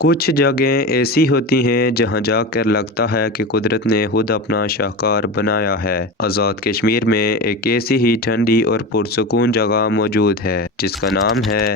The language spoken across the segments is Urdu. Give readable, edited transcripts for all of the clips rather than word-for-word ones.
کچھ جگہیں ایسی ہوتی ہیں جہاں جا کر لگتا ہے کہ قدرت نے خود اپنا شاہکار بنایا ہے۔ آزاد کشمیر میں ایک ایسی ہی ٹھنڈی اور پرسکون جگہ موجود ہے جس کا نام ہے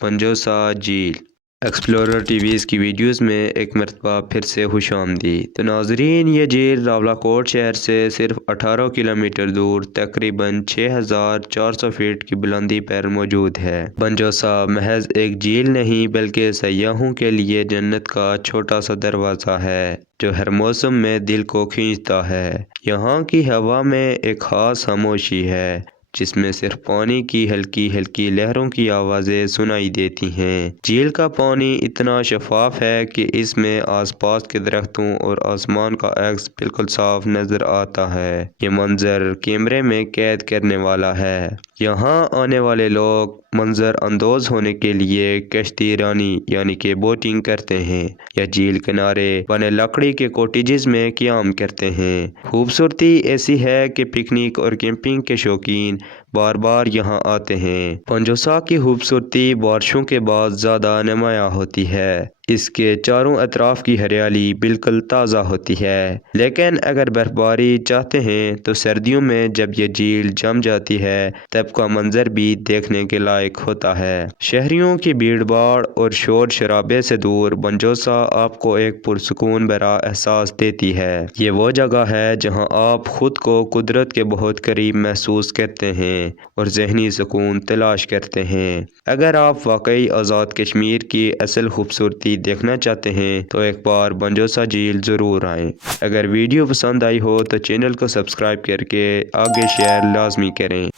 پنجوسا جھیل۔ ایکسپلورر ٹی ویز کی ویڈیوز میں ایک مرتبہ پھر سے خوش آمدید۔ تو ناظرین، یہ جھیل راولاکوٹ شہر سے صرف 18 کلومیٹر دور تقریباً 6400 فٹ کی بلندی پر موجود ہے۔ پنجوسا محض ایک جھیل نہیں بلکہ سیاحوں کے لیے جنت کا چھوٹا سا دروازہ ہے جو ہر موسم میں دل کو کھینچتا ہے۔ یہاں کی ہوا میں ایک خاص خاموشی ہے جس میں صرف پانی کی ہلکی ہلکی لہروں کی آوازیں سنائی دیتی ہیں۔ جھیل کا پانی اتنا شفاف ہے کہ اس میں آس پاس کے درختوں اور آسمان کا عکس بالکل صاف نظر آتا ہے۔ یہ منظر کیمرے میں قید کرنے والا ہے۔ یہاں آنے والے لوگ منظر اندوز ہونے کے لیے کشتی رانی یعنی کہ بوٹنگ کرتے ہیں یا جھیل کنارے بنے لکڑی کے کوٹیجز میں قیام کرتے ہیں۔ خوبصورتی ایسی ہے کہ پکنک اور کیمپنگ کے شوقین بار بار یہاں آتے ہیں۔ پنجوسا کی خوبصورتی بارشوں کے بعد زیادہ نمایاں ہوتی ہے۔ اس کے چاروں اطراف کی ہریالی بالکل تازہ ہوتی ہے، لیکن اگر برف باری چاہتے ہیں تو سردیوں میں جب یہ جھیل جم جاتی ہے تب کا منظر بھی دیکھنے کے لائق ہوتا ہے۔ شہریوں کی بھیڑ بھاڑ اور شور شرابے سے دور پنجوسا آپ کو ایک پرسکون بھرا احساس دیتی ہے۔ یہ وہ جگہ ہے جہاں آپ خود کو قدرت کے بہت قریب محسوس کرتے ہیں اور ذہنی سکون تلاش کرتے ہیں۔ اگر آپ واقعی آزاد کشمیر کی اصل خوبصورتی دیکھنا چاہتے ہیں تو ایک بار پنجوسا جھیل ضرور آئیں۔ اگر ویڈیو پسند آئی ہو تو چینل کو سبسکرائب کر کے آگے شیئر لازمی کریں۔